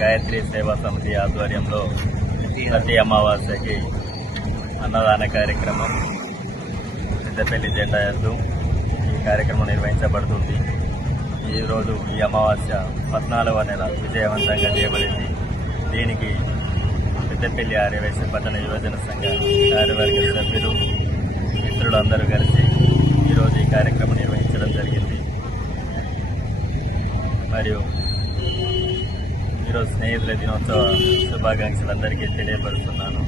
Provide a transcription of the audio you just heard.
గాయత్రి సేవా సమితి ఆధ్వర్యంలో ప్రతి అమావాస్యకి అన్నదాన కార్యక్రమం పెద్దపల్లి జెండా ఎత్తు ఈ కార్యక్రమం నిర్వహించబడుతుంది. ఈరోజు ఈ అమావాస్య పద్నాలుగవ నెల విజయవంతంగా చేయబడింది. దీనికి పెద్దపల్లి ఆర్యవైశ్య పట్టణ యువజన సంఘ కార్యవర్గ సభ్యులు మిత్రులందరూ కలిసి ఈరోజు ఈ కార్యక్రమం నిర్వహించడం జరిగింది. మరియు ఈరోజు స్నేహితుల దినోత్సవ శుభాకాంక్షలు అందరికీ తెలియపరుస్తున్నాను.